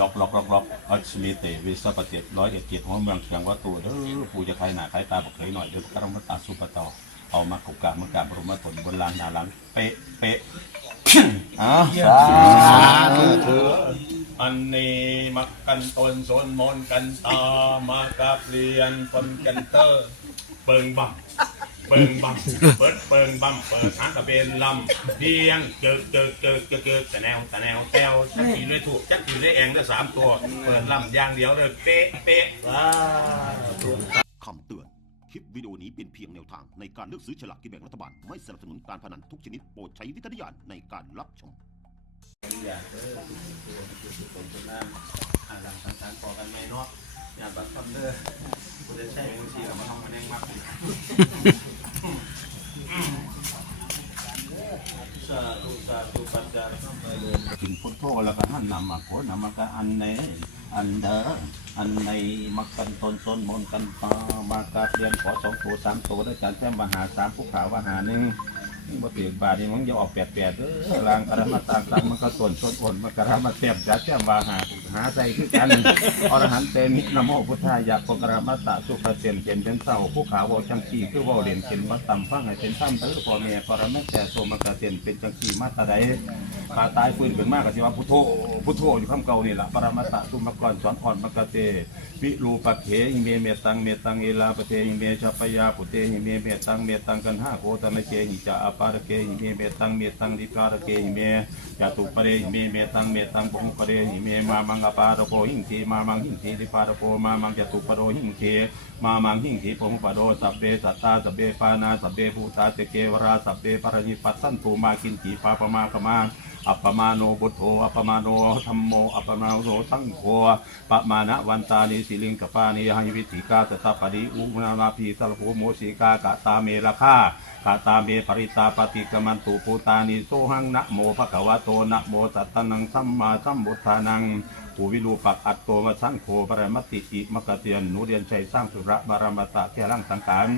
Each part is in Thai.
ล็อกล็อกล็อกล็อกอัชมิเตวิสปะเตร้อยเอ็ดเกียรติหัวเมืองเชียงวัดตัวเด้อปู่จะใครหนาใครตาบอกเคยหน่อยเด้อกรมตาสุปตอเอามากุกกะมากาบรมผลบนลานนาลังเป๊ะเป๊ะอ้าวสาธุอันนี้มักกันตนสนมนกันตามากับเรียนคนกันเตอร์เปิงบัง ปิงบังเปิดเปิงบังเปิดทางกระเบนลำเพียงเกิดเกิดเกิดเกิดเกิดแต่แนวแต่แนวแต้วจักกี่เลยถูกจักกี่เลยแองได้สามตัว เปิดลำอย่างเดียวเลยเป๊ะเป๊ะว้าธุคำเตือน คลิปวิดีโอนี้เป็นเพียงแนวทางในการเลือกซื้อฉลากกินแบ่งรัฐบาล ไม่สนับสนุนการพนันทุกชนิดโปรดใช้วิจารณญาณในการรับชมอยากเออตัวตัวตัวตัวตัวน้ำอ่าหลังสังสารพอกันไหมเนาะอย่าบัดคำเด้อกูจะใช้มือชีกับมาทำมาแน่งมากสาธุสาธุปัจจาระไปเลย ถึงพุทโธแล้วก็หันนำมาโคนามาก็อันเนอันเดออันในมักกันตนตนมนกันปามากาเรียนขอสองตัวสามตัวด้วยกันแต้มมหาสามภูเขาวหาหนึ่งนี่บ่เปลี่ยนบาทนี่มันจะออกแปดแปดเด้อลางกระมาต่างต่างมันก็ส่วนส่วนอ่อนมันกระมาเต็มจัดแจ่มวาหา หาใจคือกัน อรหันต์เตมินะโมพุทธายะปกรมาตตะสุขเสียนเขียนเป็นเศร้าผู้ขาวจังขี่คือว่าเรียนเขียนมาต่ำฟังให้เป็นซ้ำเด้อพ่อแม่ปรมาแต่โสมกระเตียนเป็นจังขี่มาตาใดปาตายฟื้นขึ้นมากก็สิว่าพุทโธพุทโธอยู่คำเก่านี่แหละปรมาตะสุมกรสอนอ่อนมกเตวิรูปักเขหิเมเมตังเมตังเอลาปเทหิเมชาปยาปุเตหิเมเมตังเมตังกันห้าโคตมเจหิจาอปารเกหิเมเมตังเมตังดิปารเกหิเมยาตุปะเรหิเมเมตังเมตังปุปะเรหิเมมามังอปารโกหิงทีมามังหิงทีดิปารโกมามังยาตุปโรหิงเทมามังหิงทีปุปโรสัพเปสัตตาสัพเปปานาสัพเปภูตาเตเกวราสัพเปปรณิปัสสันตุมากินทีปาปมาคมาอัปปมาโนบุตโธอัปปมาโนธรรมโมอัปปมาโนสังโฆปะมานะวันตานิสิลิงกปานิห้วิธิกาตตาปริอุนามาพีตะลโภโมสีกากะตาเมระคากะตาเมปริตาปฏิกมันตุปูตานิโสหังนะโมภะคะวะโตนะโมสัตตนังสัมมาสัมพุทานัง ผู้วิรูปักอัตโตมาสังโฆปรมติอิมกเตียนหนูเรียนชัยสร้างสุระบารมตะแก่ร่างสังขาร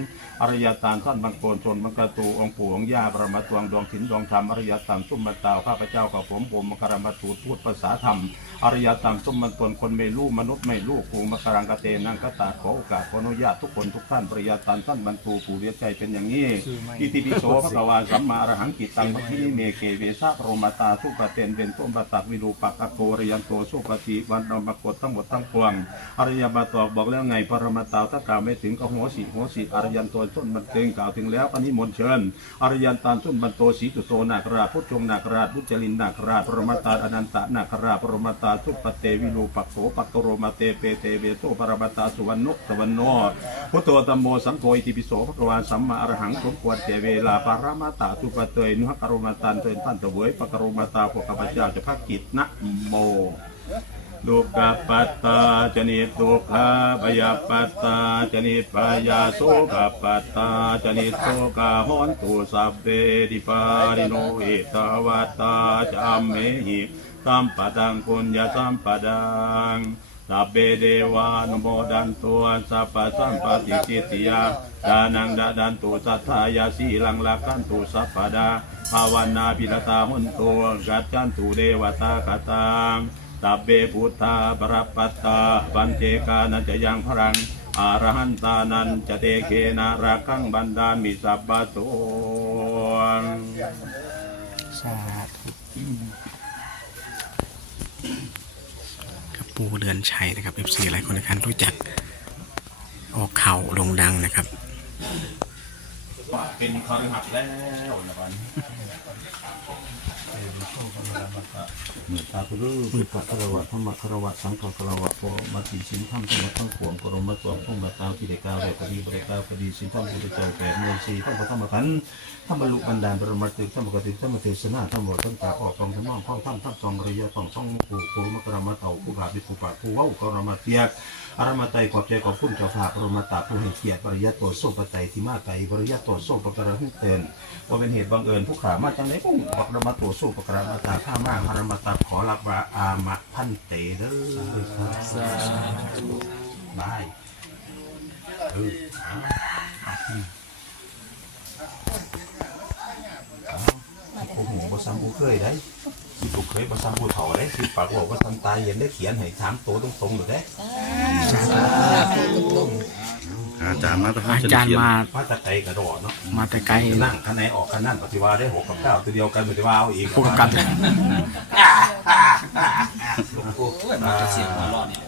อริยตานท่านบังโกนชนบังกระตูองปู่องย่าปรมตวงดวงถินดวงธรรมอริยตามสุมมาตาวข้าพเจ้ากับผมผมมกรมาตูพูดภาษาธรรมอริยตามสุมมันตนคนไม่รู้มนุษย์ไม่รู้กูมกรังกะเตนังกตาขอโอกาสขออนุญาตทุกคนทุกท่านปริยตานท่านบรรทูปู่เรียใจเป็นอย่างนี้อิติปิโสพระวาสัมมาอรหังกิตตังพระพิเมเกเวสะโรมาตาสุปเตนเป็นต้มปตักวิรูปักอโกริยันโตสุปฏิวันนมกฏทั้งหมดทั้งปวงอริยบาตอกบอกแล้วไงปรมาตาถ้ากล่าวไม่ถึงก็หัวสีหัวสีอริยันโตต้นมันเตึงกล่าวถึงแล้วปณิมนเชิญอริยันตานต้นบรรโตสีตุโตนาคราชพุทธงนาคราชพุจลินนาคราชปรมาตาอนันตนาคราชปรมาตาสุปเตวิรูปักโสปัตโรมาเตเปเตเวโสปรมาตาสุวรรณุสวรรณโนพุทโธตัมโมสังโฆอิติปิโสภควาสัมมาอรหังสมควรแก่เวลาปรมาตาสุปเตยนุหกรมาตานเทินท่านเถวยปกรมาตาพวกข้าพเจ้าจะพักกิจนะโม ดุกขปัตตาจนิทุกขาปยาปัตตาจนิปยาโสขปัตตาจนิโสกาหอนตุสัพเพดิปาริโนเอตวัตตาจามเมหิสัมปะดังปุญญาสัมปะดังสัพเพเดวานุโมดันตัวสัพพะสัมปติจิติยาดานังดาดันตุสัทธายาสีลังลักขันตุสัพพะดาภาวนาปิรตาหุนตัวกัจจันตุเดวตาคตัง สัพเบพุทธาปรปัตตาปัญเจกานันจะยังพรังอรหันตานันจะเตเกนารักขังบันดาลมิสัพพะโตงสาธุกับปูเดือนชัยนะครับ FC หลายคนนะครับรู้จัก ออกเข่าโด่งดังนะครับว่าเป็นคอรหัดแล้วนะบันเมื่อตาคุรุพุทธคารวะธรรมคารวะสังฆคารวะโพมาสีสินธรรมธรรมทั้งขวงกรมมาตัวพุ่งมาตามที่เดกาวเดกดีบริกาวคดีสินธรรมพุทธเจ้าแก่เมืองสีธรรมพระธรรมขันธ์ธรรมบรรลุบันดาลบรมติธรรมกติธรรมเทศนาธรรมวต้นกาออกกองธรรมะพ้องท่านท่านจองริยะต้องต้องปู่ปู่มกรมาเต่าผู้บาปิผู้ปะผู้เว้ากรมาเตียกอารมาไตขอบใจขอบคุณเจ้าภาพปรมาตาผู้ให้เกียรติปริยัติโตโซปไตยที่มาไตปริยัติโตโซปกระหุ่เตือนว่าเป็นเหตุบังเอิญผู้ขามาจังไหนปุ๊บปรมาโตโซปกระมาตาข้ามาอารมาตาขอรับว่าอามะพันเตเด้อบายเออเอาเอาผู้หูบ่ซ้ำผู้เคยได้สิถูกเคยประสานผู้เฒ่าได้สิปากบอกว่าทำตายเห็นได้เขียนให้สามตัวตรงๆหรือได้อาจารย์มาตรฐานอาจารย์มาพระตะไคร้กระโดดเนาะมาแต่ไกลนั่งคะแนนออกคะแนนปฏิวัติได้หกกับเก้าตัวเดียวกันปฏิวัติเอาอีกพูดกั นมาจะเสียงหัวรอดนี่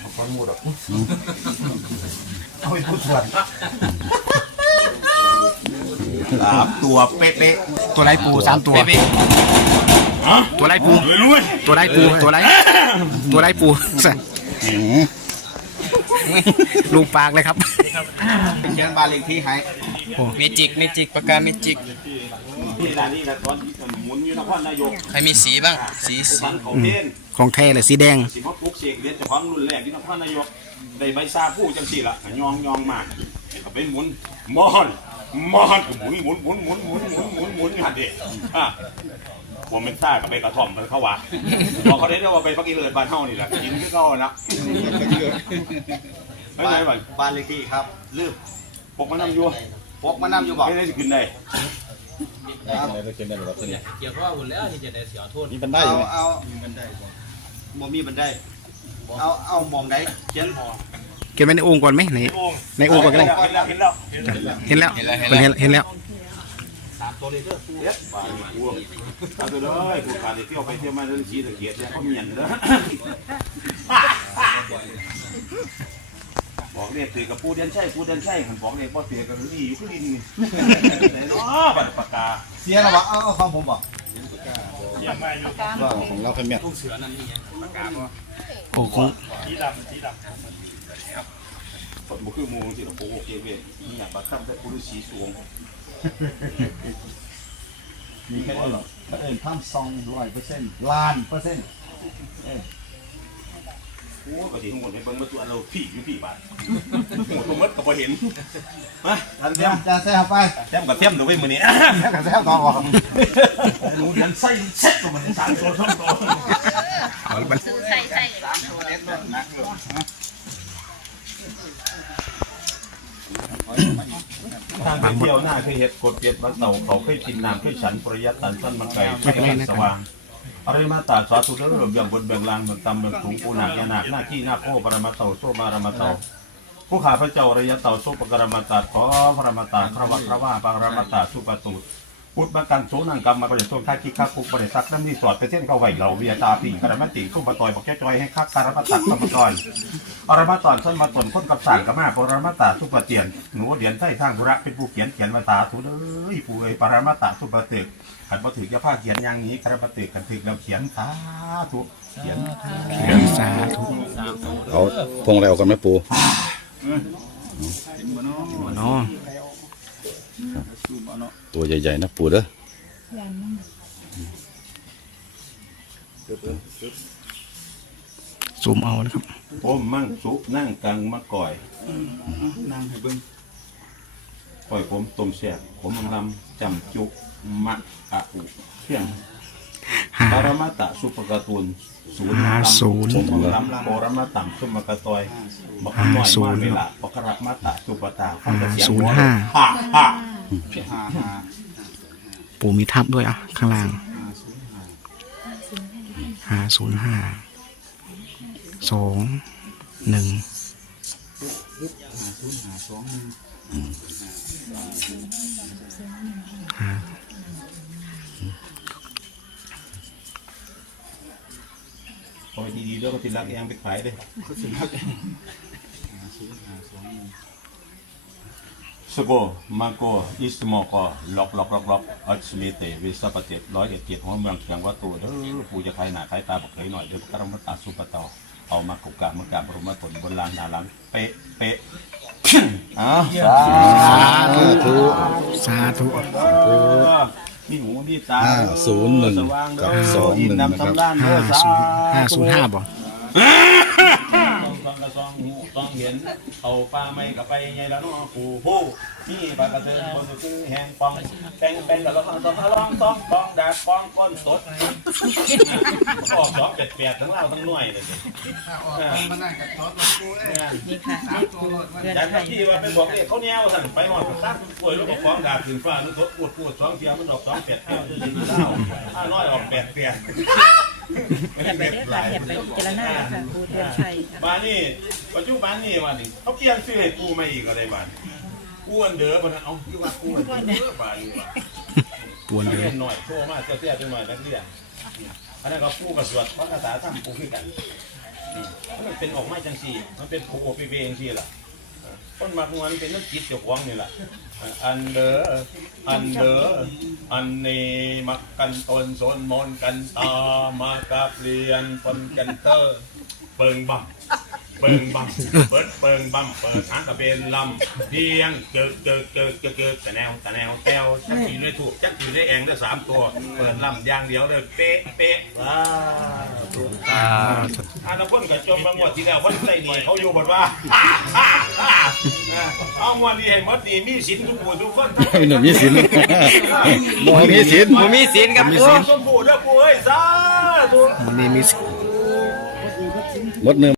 เอาความมูดอะเอาไปพูดส่วนสามตัวเป๊ะตัวไรปูสามตัว ตัวไรปู ตัวไรปู ตัวไรตัวไรปู ลูกปากเลยครับเขียนบ้านเลขที่ให้เมจิกเมจิกปากกาเมจิกๆที่ร้านนี้นะตอนที่หมุนอยู่นครนายกใครมีสีบ้าง สีสีฟังเขาเต้นของแท้เลยสีแดงสิมาปลุกเสกเรียนเฉพาะรุ่นแรกที่นครนายกได้ใบซาผู้จังสี่ละก็ยองยองมากก็เป็นหมุนมอนมอนก็หมุนหมุนหมุนหมุนหมุนหมุนหมุนหมุนหัดเด็อะ ผมเป็นซ่ากับไปกระท่อมมันเข้าว่าบอกเขาได้ด้วยว่าไปพักอีเลิศบ้านเฮานี่แหละกินก็เข้านะไม่ใช่บ้านบ้านเลขที่ครับลืมปกมันนั่งอยู่พกมานั่งอยู่บอกไม่ได้สิขึ้นได้มีบันไดเอาไหมเอาบ่มีบันไดเอาเอามองไหนเขียนเก็บไว้ในโอ่งก่อนไหมในในโอ่งก่อนก็ได้เห็นแล้วเห็นแล้วเห็นแล้วเห็น เห็นแล้วเฮ็ดบ้านกูเอาตัวเลยผู้ขาดเที่ยวไปเที่ยวมาเรื่องชีตะเกียบเนี่ยเขาเมียนเด้อบอกเรียกตือกับปูเดียนใช่ปูเดียนใช่ขันบอกเรียกว่าเสียกับนี่อยู่คือดินนี่แต่เนาะบัตรปากกาเสียแล้วบอกเอาเอาของผมบอกของเราเป็นเมียโอ้คงฝนบุคือมูสิเราโปโอเคเว้ยนี่อยากบัตรตั้งแต่ปูฤาษีสวง มีแค่นั้นหรอเอิญท่ามซองร้อยเปอร์เซ็นต์ล้านเปอร์เซ็นต์โอ้ก็สิทั้งหมดไปเบิ่งมาตัวเราพี่อยู่พี่บาทหมดตัวมดก็บ่เห็นมาทันเทียมจะแซ่บไปเทียมกับเทียมเดี๋ยวเว้ยมื้อนี้แซ่บกับแซ่บต่อก่อนหนูเดียนใส่เซ็ตตัวมันสามตัวสองตัวใช่ใช่ ทาง ไปเที่ยวหน้าเคยเห็ดกดเก็บวันเต่าเขาเคยกินน้ำเคยฉันปริยัติตันสั้นมันไก่เคยกันสว่างอะไรมาตาสาธุเด้อเบี่ยงบนเบี่ยงลางเบี่ยงตำเบี่ยงสูงปูหนักยาหนักหน้าขี้หน้าโคปรมาเต่าโซมารมาเต่าผู้ข้าพระเจ้าอริยเต่าโซปกรมาตาขอพระมาตาพระวัตพระว่าปังรมาตาสุปตู พุทธมากันโสนังกรรมมาประโยชน์ต้นท่าคิกคักปุกประเดซักน้ำนี่สอดไปเส้นเข้าไหวเหล่าเวียตาปีกระมัติสุ่มปะตอยบอกแก้จอยให้คักการมาตักตะปะตอยอรมาตอนส้นมาตนคนกับสั่งกับมาปรมาตาสุปเตียนหนูเดียนใต้ทางธุระเป็นผู้เขียนเขียนมาตาถูเลยผู้เอ้ยปรมาตาสุปเตกขันมาถือจะผ้าเขียนอย่างนี้กระปเตกกันถือเราเขียนสาธุเขียนเขียนสาธุเอาพงอะไรออกกันไหมปูเนาะ ตัวใหญ่ๆนะปูเด้อซูมเอานะครับผมมั่งสุนั่งกังมะก่อยนั่งให้เบิ่งก่อยผมต้มแซ่บผมมังลำจำจุมะอะอุเที่ยงห้าปรมาตาสุปกตูนศูนย์ห้าศูนย์ผมมังลำโปรมาตังสุมกตอยบอกน้อยมาเวลาปกระมาตาสุปตาฟังแต่เสียงหัวเลยฮ่าฮ่า ห้าห้าปูมีทับด้วยอะ ข้างล่างห้าศูนย์ห้าสองหนึ่งห้าพอดีๆแล้วก็ติลักเองไปขายเลยส โกมาโกอิสโมโกล็อกล็อกล็อกล็อกอัชมิเตวิสปะเจตร้อยเอ็ดเจ็ดหัวเมืองเขียงวัตถุเด้อปูจะขายหน้าขายตาบอกเคยหน่อยเด้อกรมตาสุปตอเอามากกะมากะบรมผลบนลานดาลังเป๊ะเป๊ะอ้าวธุสาธุมีหูมีตาห้าศูนย์หนึ่งสว่างกับเด้สองหนึ่งนำนะครับสำราญเด้ห้าอสาศูนย์ห้าศูนย์ห้าบ่ ซองกระซองหูซองเห็นเอาปลาไม่กับไปไงแล้วน้องปู่ผู้นี่ปลากระเทือนบนตื้อแหงปองแปงแปงกับเราต้องต้องลองต้องปองดาดปองก้นสดออกสองเจ็ดแปดทั้งเล่าทั้งหน่วยเลยนี่ค่ะเลขปูเรือนจากไทยที่ว่าเป็นบอกเลขเขาแนวสั่นไปหอดกับตั้งป่วยแล้วก็ฟ้องดาบถึงฟ้านึกทดปวดปวดสองเทียมันออกสองแปดเก้าจะยินเล่าห้าน้อยออกแปดแปด แถบไปเด้อค่ะแถบไปพิจารณาค่ะปูเรือนไทยค่ะบ้านนี่ปัจจุบันนี่วันนี้เขาเปลี่ยนชื่อให้กูมาอีกอะไรบ้านกูอันเดอร์ปะนะเอาที่ว่ากูอันเดอร์บ้านอยู่ว่ะปวนนักเลเรียยนหน่อยโทรมาเสียๆจังหน่อยนักเรียนอันนั้นก็ปูกับสวดภาษาทำปูขึ้นกันมันเป็นออกมาจังสี่ มันเป็นปูโอปีเองสี่ล่ะ คนมากงานเป็นนักจิตจกวังนี่แหละอันเดอร์อันเดอร์อันนี้มักกันตนสนมนกันตามากับเรียนคนกันเตอร์เปิงบัง เปิงบังเปิดเปิงบังเปิดหางกระเบนลำเพียงเกิดเกิดเกิดเกิดเกิดแต่แนวแต่แนวแต้วจักขี่ด้วยถูกจักขี่ด้วยแองได้สามตัว เปิดลำอย่างเดียวเลยเป๊ะเป๊ะว้าถูกอ่าอันนั้นคนกับจมบางวันที่แล้ววันใส่หน่อยเขาอยู่บนว่าเอามวนดีให้หมดดีมีสินทุกผู้ทุกคนหนุ่มมีสินบ่มีสินผมมีศีลครับโอ้สมบูรณ์เด้อปู่เอ้ยสาธุมันนี่มีหมดเนื้อ